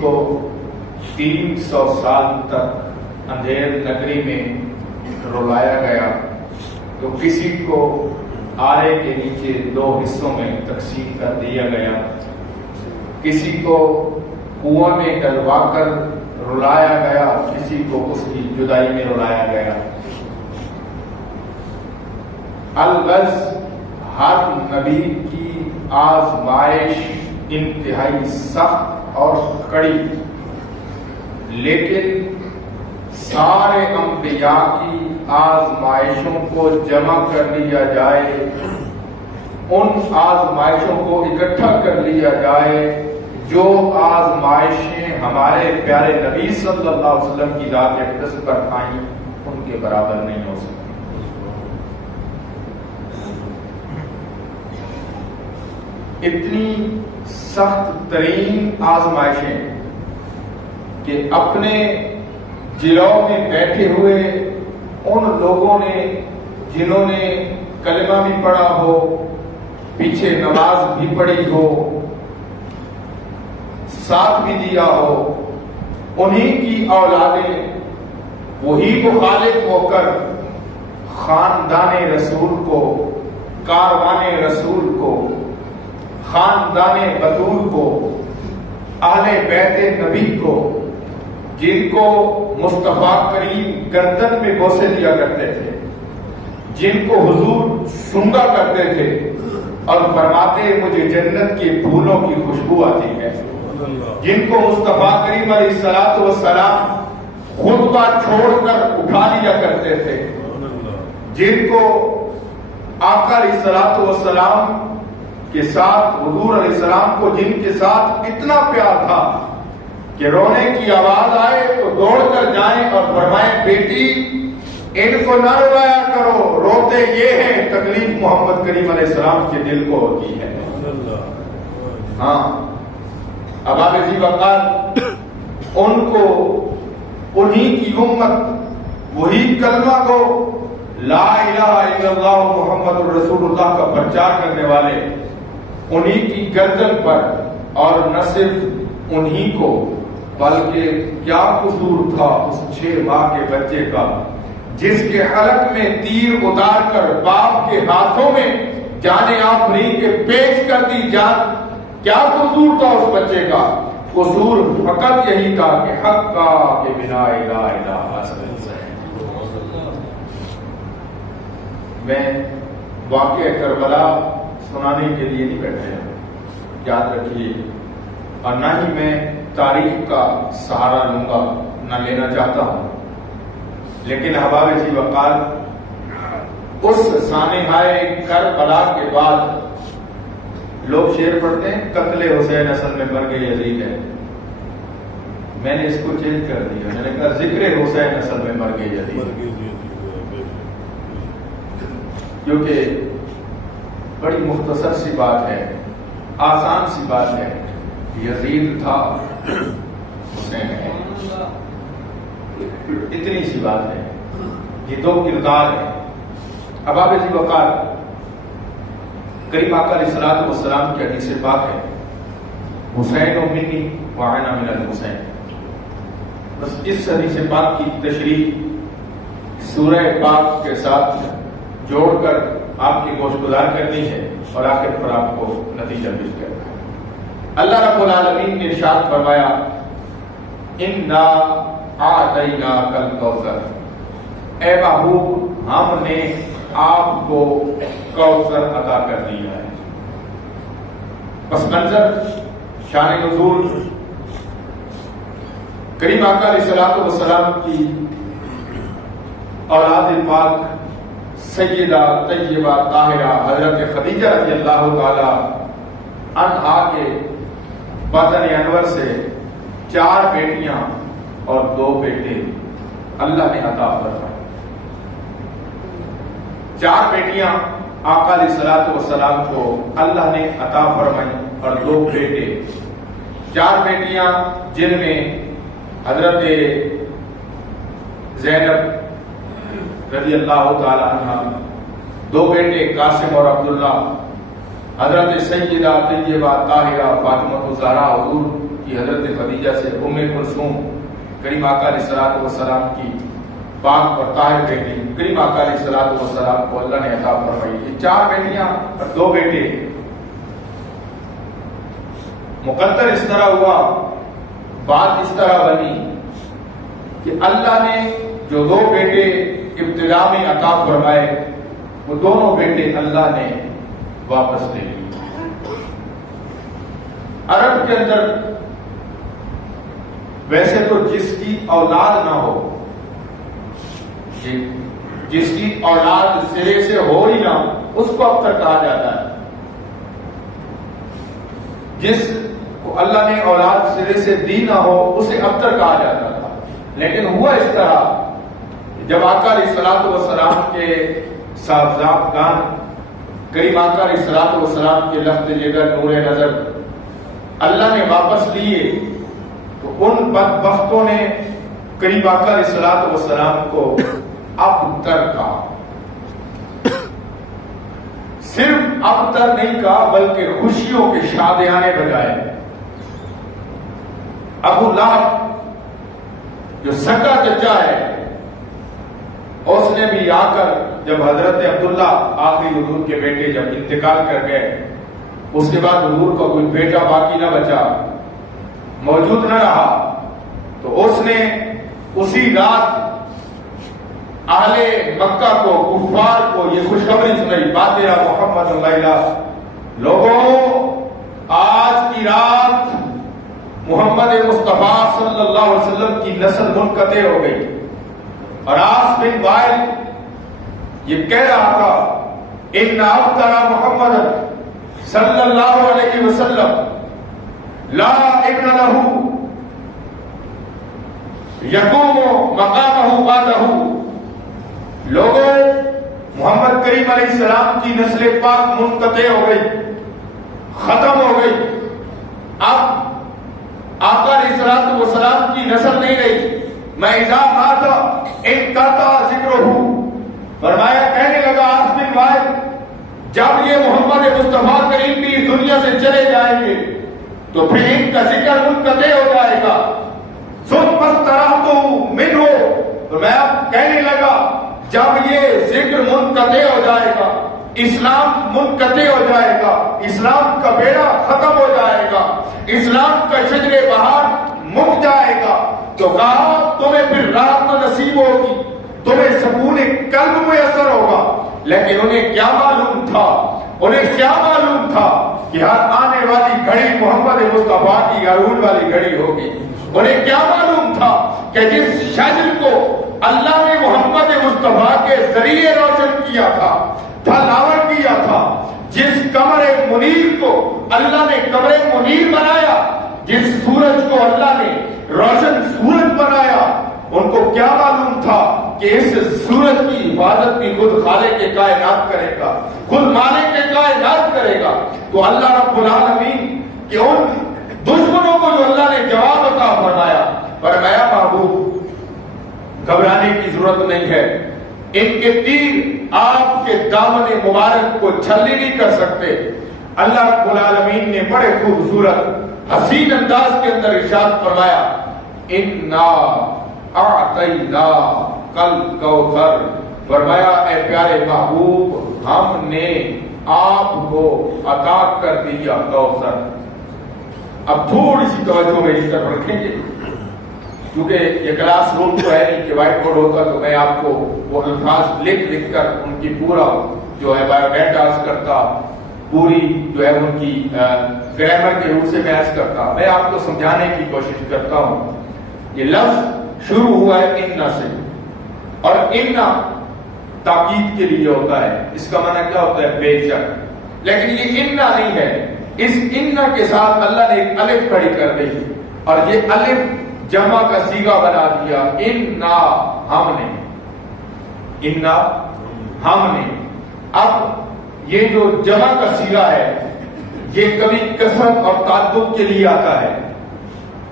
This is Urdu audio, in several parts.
کو 300 سال تک اندھیر نگری میں رلایا گیا تو کسی کو آرے کے نیچے 2 حصوں میں تقسیم کر دیا گیا، کسی کو کنواں میں ڈلوا کر رلایا گیا، کسی کو اس کی جدائی میں رلایا گیا۔ الغرض ہر نبی کی آزمائش انتہائی سخت اور کڑی، لیکن سارے انبیاء کی آزمائشوں کو جمع کر لیا جائے، ان آزمائشوں کو اکٹھا کر لیا جائے جو آزمائشیں ہمارے پیارے نبی صلی اللہ علیہ وسلم کی ذات اقدس پر آئیں، ان کے برابر نہیں ہو سکتی۔ اتنی سخت ترین آزمائشیں کہ اپنے جلو میں بیٹھے ہوئے ان لوگوں نے جنہوں نے کلمہ بھی پڑھا ہو، پیچھے نماز بھی پڑھی ہو، ساتھ بھی دیا ہو، انہی کی اولادیں وہی مخالف ہو کر خاندان رسول کو، کاروان رسول کو، خاندان بطول کو، اہل بیت نبی کو، جن کو مصطفیٰ کریم گردن میں بوسے دیا کرتے تھے، جن کو حضور سونگا کرتے تھے اور فرماتے مجھے جنت کے پھولوں کی خوشبو آتی ہے، جن کو مصطفیٰ کریم علیہ الصلوۃ والسلام خطبہ چھوڑ کر اٹھا لیا کرتے تھے، جن کو آقا علیہ الصلوۃ والسلام کے ساتھ، حضور علیہ السلام کو جن کے ساتھ اتنا پیار تھا کہ رونے کی آواز آئے تو دوڑ کر جائیں اور فرمائیں بیٹی ان کو نہ رلایا کرو، روتے یہ ہیں تکلیف محمد کریم علیہ السلام کے دل کو ہوتی ہے۔ ہاں اب آپ اسی وقت ان کو، انہی کی امت، وہی کلمہ کو لا الہ الا اللہ محمد الرسول اللہ کا پرچار کرنے والے، انہی کی گردن پر، اور نہ صرف انہی کو بلکہ کیا قصور تھا اس 6 ماہ کے بچے کا جس کے حلق میں تیر اتار کر باپ کے ہاتھوں میں جان آفرین کے پیش کر دی جان، کیا قصور تھا اس بچے کا؟ قصور فقط یہی تھا کہ حق کا کہ بنا الہ الا اللہ۔ میں واقعہ کربلا سنانے کے لیے نہیں بیٹھے ہیں، یاد رکھیے، اور نہ ہی میں تاریخ کا سہارا لوں گا، نہ لینا چاہتا ہوں، لیکن احباب جی وقال اس سانحۂ کربلا کے بعد لوگ شعر پڑھتے ہیں قتل حسین اصل میں مرگ یزید ہے، میں نے اس کو چینج کر دیا، میں نے کہا ذکر حسین اصل میں مرگ یزید، کیونکہ بڑی مختصر سی بات ہے، آسان سی بات ہے، یزید تھا حسین ہے، اتنی سی بات ہے، یہ 2 کردار ہیں۔ احباب جی وقار کریم آقا علیہ الصلوۃ والسلام کی حدیث پاک ہے، حسین منی وانا من الحسین، بس اس حدیث پاک کی تشریح سورہ پاک کے ساتھ جوڑ کر آپ کی گوش گزار کرنی ہے اور آخر پر آپ کو نتیجہ پیش کرنا ہے۔ اللہ رب العالمین نے ارشاد فرمایا انا اعطیناک الکوثر، اے محبوب ہم نے آپ کو کوثر عطا کر دیا ہے۔ پس منظر، شان نزول، کریم آقا علیہ الصلوۃ والسلام کی اولاد پاک سیدہ طیبہ طاہرہ حضرت خدیجہ رضی اللہ تعالی عنہا کے بدن انور سے 4 بیٹیاں اور 2 بیٹے اللہ نے عطا فرمائے۔ 4 بیٹیاں آقا علیہ الصلوۃ والسلام کو اللہ نے عطا فرمائی اور 2 بیٹے، 4 بیٹیاں جن میں حضرت زینب رضی اللہ تعالی عنہ، 2 بیٹے قاسم اور عبداللہ، حضرت سیدہ طیبہ طاہرہ فاطمہ الزہرا حضور کی حضرت خدیجہ سے ام کلثوم کریم آقا علیہ الصلوۃ والسلام کی پاک اور طاہر بیٹی کریم آقا علیہ الصلوۃ والسلام کو اللہ نے عطا فرمائی. یہ 4 بیٹیاں اور 2 بیٹے. مقدر اس طرح ہوا، بات اس طرح بنی کہ اللہ نے جو 2 بیٹے ابتدا میں عطا فرمائے وہ دونوں بیٹے اللہ نے واپس لے لیے. عرب کے اندر ویسے تو جس کی اولاد نہ ہو، جس کی اولاد سرے سے ہو ہی نہ، اس کو ابتر کہا جاتا ہے. جس کو اللہ نے اولاد سرے سے دی نہ ہو اسے ابتر کہا جاتا تھا. لیکن ہوا اس طرح جب آقا علیہ الصلوۃ والسلام کے صاحبزادگان کریم آقا علیہ الصلوۃ والسلام کے لفظ جگر نور نظر اللہ نے واپس لیے تو ان بدبختوں نے کریم آقا علیہ الصلوۃ والسلام کو ابتر کہا. صرف ابتر نہیں کہا بلکہ خوشیوں کے شادیانے بجائے. ابو لہب جو سگا چچا ہے اس نے بھی آ کر جب حضرت عبداللہ آخری حضور کے بیٹے جب انتقال کر گئے، اس کے بعد حضور کا کوئی بیٹا باقی نہ بچا، موجود نہ رہا، تو اس نے اسی رات اہل مکہ کو، کفار کو یہ خوشخبری سنائی، باتیا محمد اللہ، لوگوں آج کی رات محمد مصطفیٰ صلی اللہ علیہ وسلم کی نسل منقطع ہو گئی. اور عاص بن وائل یہ کہہ رہا تھا ان ابتر محمد صلی اللہ علیہ وسلم لا ابن له یقوم مقامہ بعدہ. لوگوں محمد کریم علیہ السلام کی نسل پاک منقطع ہو گئی، ختم ہو گئی. اب آقا علیہ السلام کی نسل نہیں رہی. میں اذا مات انقطع ذکرہ، فرمایا کہنے لگا عاص بن وائل جب یہ محمد مصطفیٰ کریم بھی اس دنیا سے چلے جائیں گے تو پھر ان کا ذکر منقطع ہو جائے گا. ثم استرحت منہ، فرمایا کہنے لگا جب یہ ذکر منقطع ہو جائے گا، اسلام منقطع ہو جائے گا، اسلام کا بیڑا ختم ہو جائے گا، اسلام کا شجر بہار مک جائے گا، تو کہا تمہیں پھر راحت نصیب ہوگی، تمہیں سکون قلب میسر ہوگا. لیکن انہیں کیا معلوم تھا، انہیں کیا معلوم تھا کہ ہر آنے والی گھڑی محمد مصطفیٰ کی عروج والی گھڑی ہوگی. انہیں کیا معلوم تھا کہ جس شجر کو اللہ نے محمد مصطفیٰ کے ذریعے روشن کیا تھا، پھلاور کیا تھا، جس قمر منیر کو اللہ نے قمر منیر بنایا، جس سورج کو اللہ نے روشن سورج بنایا، ان کو کیا معلوم تھا کہ اس سورج کی حفاظت بھی خود خالق کے کائنات کرے گا، خود مالک کے کائنات کرے گا. تو اللہ رب العالمین کہ ان دشمنوں کو جو اللہ نے جواب عطا فرمایا، فرمایا محبوب گھبرانے کی ضرورت نہیں ہے، ان کے تیر آپ کے دامن مبارک کو چھلنی نہیں کر سکتے. اللہ رب العالمین نے بڑے خوبصورت حسین انداز کے اندر ارشاد فرمایا انا اعطینا کل کوثر، فرمایا اے پیارے محبوب ہم نے آپ کو عطا کر دیا کوثر. اب تھوڑی سی توجہ میری طرف رکھیں گے کیونکہ یہ کلاس روم تو ہے نہیں کہ وائٹ بورڈ ہوتا تو میں آپ کو وہ الفاظ لکھ کر ان کی پورا جو ہے بایو ڈیٹاز کرتا، پوری جو ہے ان کی گرامر کے روپ سے بحث کرتا. میں آپ کو سمجھانے کی کوشش کرتا ہوں. یہ لفظ شروع ہوا ہے انا سے، اور انا تاکید کے لیے ہوتا ہے. اس کا معنی کیا ہوتا ہے؟ بے شک. لیکن یہ انا نہیں ہے، اس انا کے ساتھ اللہ نے ایک الف کھڑی کر دی اور یہ الف جمع کا صیغہ بنا دیا. انا ہم نے، انا ہم نے. اب یہ جو جمع کا صیغہ ہے یہ کبھی کثرت اور تعدد کے لیے آتا ہے،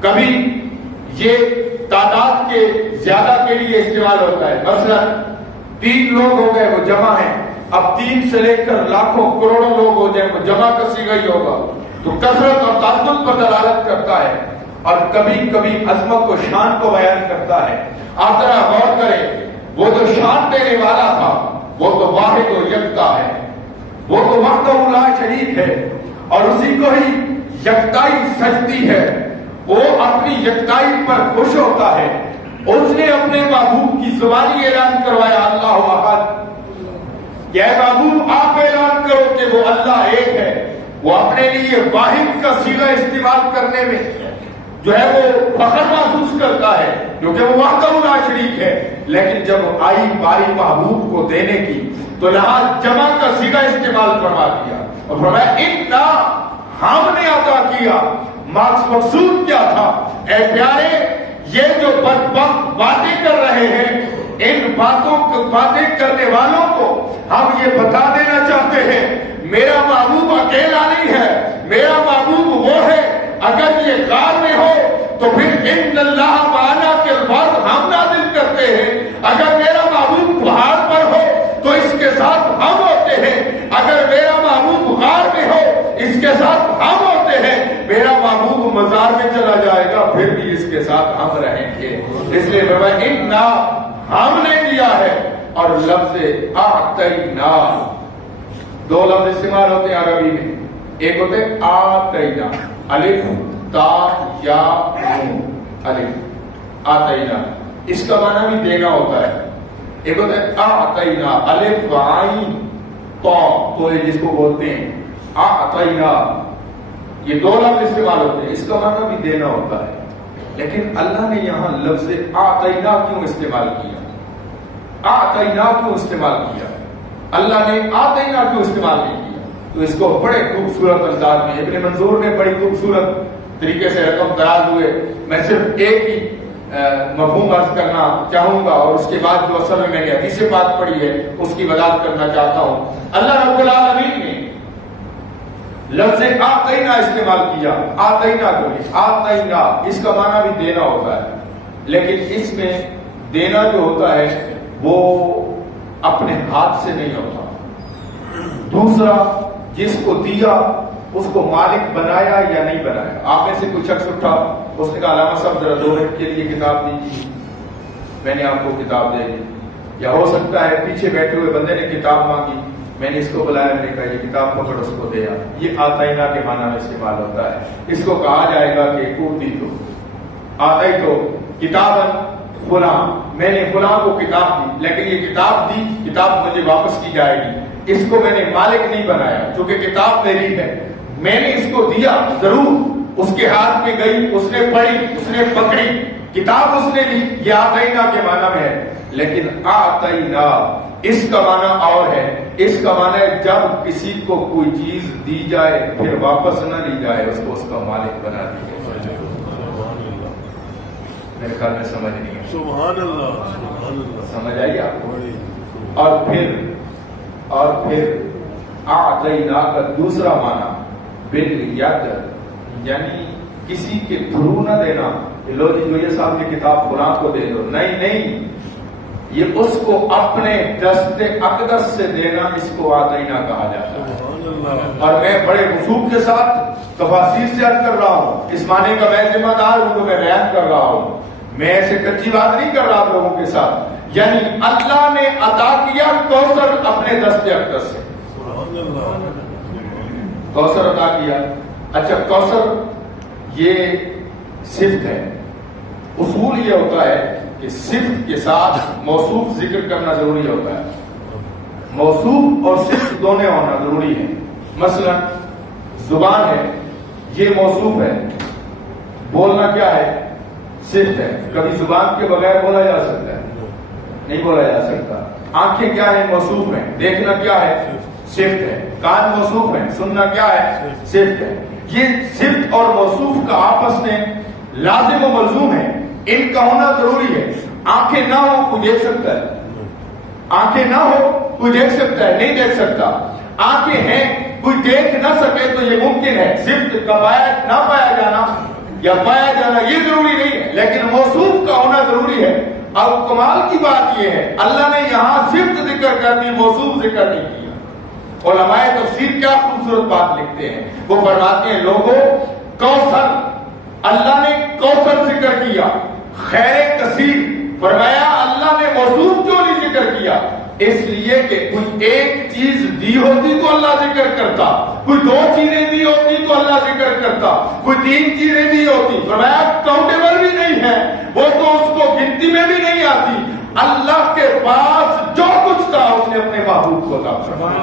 کبھی یہ تعداد کے زیادہ کے لیے استعمال ہوتا ہے. مثلا 3 لوگ ہو گئے وہ جمع ہے، اب 3 سے لے کر لاکھوں کروڑوں لوگ ہو جائیں وہ جمع کا صیغہ ہی ہوگا. تو کثرت اور تعدد پر دلالت کرتا ہے. اور کبھی کبھی عظمت و شان کو بیان کرتا ہے. آپ ذرا غور کریں، وہ تو شان دینے والا تھا، وہ تو واحد و یکتا ہے، وہ تو وحدہ لا شریک ہے، اور اسی کو ہی یکتائی سجتی ہے. وہ اپنی یکتائی پر خوش ہوتا ہے. اس نے اپنے محبوب کی زبانی اعلان کروایا اللہ احد، کہ اے محبوب آپ اعلان کرو کہ وہ اللہ ایک ہے. وہ اپنے لیے واحد کا صیغہ استعمال کرنے میں جو ہے وہ فخر محسوس کرتا ہے، کیونکہ وہ وحدہ لا شریک ہے. لیکن جب آئی باری محبوب کو دینے کی تو یہاں جمع کا صیغہ استعمال فرما دیا اور فرمایا انا، ہم نے عطا کیا. مقصود کیا تھا؟ اے پیارے، یہ جو بدبخت باتیں کر رہے ہیں، ان باتیں کرنے والوں کو ہم یہ بتا دینا چاہتے ہیں میرا محبوب اکیلا نہیں ہے، میرا محبوب وہ ہے. اگر یہ غار میں ہو تو پھر ان اللہ معنا کے الفاظ ہم نازل کرتے ہیں. اگر میرا محبوب پہاڑ پر ہو تو اس کے ساتھ ہم ہوتے ہیں. اگر میرا محبوب غار میں ہو اس کے ساتھ ہم ہوتے ہیں. میرا محبوب مزار میں چلا جائے گا پھر بھی اس کے ساتھ ہم رہیں گے. اس لیے انا، ہم نے دیا ہے. اور لفظ اعطینا، دو لفظ استعمال ہوتے ہیں عربی میں. ایک ہوتے آتینا، الف تا یا نون، الف آتینا، اس کا معنی بھی دینا ہوتا ہے. ایک ہوتا ہے اعطینا، الف عین تا، تو جس کو بولتے ہیں اعطینا. یہ دو لفظ استعمال ہوتے ہیں، اس کا معنی بھی دینا ہوتا ہے. لیکن اللہ نے یہاں لفظ اعطینا کیوں استعمال کیا؟ اعطینا کیوں استعمال کیا؟ اللہ نے اعطینا کیوں استعمال نہیں کیا؟ تو اس کو بڑے خوبصورت انداز میں ابن منظور نے بڑی خوبصورت طریقے سے رقم دراز ہوئے. میں صرف ایک ہی مفہوم عرض کرنا چاہوں گا اور اس کے بعد جو اصل میں نے حدیث بات پڑھی ہے اس کی وضاحت کرنا چاہتا ہوں. اللہ رب العالمین نے لفظ آتینا استعمال کیا. آتینا کو بھی، آتینا اس کا معنی بھی دینا ہوتا ہے، لیکن اس میں دینا جو ہوتا ہے وہ اپنے ہاتھ سے نہیں ہوتا. دوسرا، جس کو دیا اس کو مالک بنایا یا نہیں بنایا. آپ میں سے کوئی شخص اٹھا، اس نے کہا علامہ صاحب ذرا 2 منٹ کے لیے کتاب دیجیے، میں نے آپ کو کتاب دے دی. یا ہو سکتا ہے پیچھے بیٹھے ہوئے بندے نے کتاب مانگی، میں نے اس کو بلایا، میں نے کہا یہ کتاب پکڑ، اس کو دیا. یہ آتینا کے معنی میں استعمال ہوتا ہے. اس کو کہا جائے گا کہ کوتی تو آتی تو کتاب فلاں، میں نے فلاں کو کتاب دی، لیکن یہ کتاب دی، کتاب مجھے واپس کی جائے گی. اس کو میں نے مالک نہیں بنایا، چونکہ کتاب میری ہے. میں نے اس کو دیا، ضرور اس کے ہاتھ میں گئی، اس نے پڑھی، اس نے پکڑی، کتاب اس نے لی. یہ آتینا کے معنی میں ہے. لیکن آتینا اس کا معنی اور ہے. اس کا معنی ہے جب کسی کو کوئی چیز دی جائے پھر واپس نہ لی جائے، اس کو اس کا مالک بنا دیا. میرے خیال میں سمجھ نہیں ہے. سبحان اللہ، سبحان اللہ. سمجھ آئی آپ کو؟ اور پھر اعطینا کا دوسرا معنی بالید، یعنی کسی کے تھرو نہ دینا کہ لو جی جو یہ صاحب کی کتاب فلاں کو دے دو. نہیں، یہ اس کو اپنے دست اقدس سے دینا، اس کو اعطینا کہا جاتا ہے. اور میں بڑے وثوق کے ساتھ تفاصیل سے عرض کر رہا ہوں، اس معنی کا میں ذمہ دار ہوں تو میں بیان کر رہا ہوں. میں ایسے کچی بات نہیں کر رہا لوگوں کے ساتھ. یعنی اللہ نے عطا کیا کوثر اپنے دست اقدس سے. کوثر عطا کیا. اچھا، کوثر یہ صفت ہے. اصول یہ ہوتا ہے کہ صفت کے ساتھ موصوف ذکر کرنا ضروری ہوتا ہے. موصوف اور صفت دونوں ہونا ضروری ہے. مثلا زبان ہے، یہ موصوف ہے. بولنا کیا ہے؟ صفت ہے. کبھی زبان کے بغیر بولا جا سکتا ہے؟ نہیں بولا جا سکتا. آنکھیں کیا ہے؟ موصوف ہیں. دیکھنا کیا ہے؟ صفت ہے. کان موصوف ہیں. سننا کیا ہے؟ صفت ہے. یہ صفت اور موصوف کا آپس میں لازم و ملزوم ہے. ان کا ہونا ضروری ہے. آنکھیں نہ ہو کوئی دیکھ سکتا ہے؟ آنکھیں نہ ہو کوئی دیکھ سکتا ہے؟ نہیں دیکھ سکتا. آنکھیں ہیں کوئی دیکھ نہ سکے تو یہ ممکن ہے. صفت کا نہ پایا جانا یا پایا جانا یہ ضروری نہیں ہے، لیکن موصوف کا ہونا ضروری ہے. اب کمال کی بات یہ ہے اللہ نے یہاں صفت ذکر کر دی، موصوف ذکر نہیں کیا. علماء تفسیر کیا خوبصورت بات لکھتے ہیں. وہ فرماتے ہیں لوگوں، کوثر اللہ نے کوثر ذکر کیا، خیر کثیر فرمایا، اللہ نے موصوف کیوں نہیں ذکر کیا؟ اس لیے کہ کوئی ایک چیز دی ہوتی تو اللہ ذکر کرتا، کوئی دو چیزیں دی ہوتی تو اللہ ذکر کرتا، کوئی تین چیزیں دی ہوتی فرمایا کاؤنٹیبل بھی نہیں ہے، وہ تو اس کو گنتی میں بھی نہیں آتی۔ اللہ کے پاس جو کچھ تھا اس نے اپنے محبوب کو عطا فرمایا۔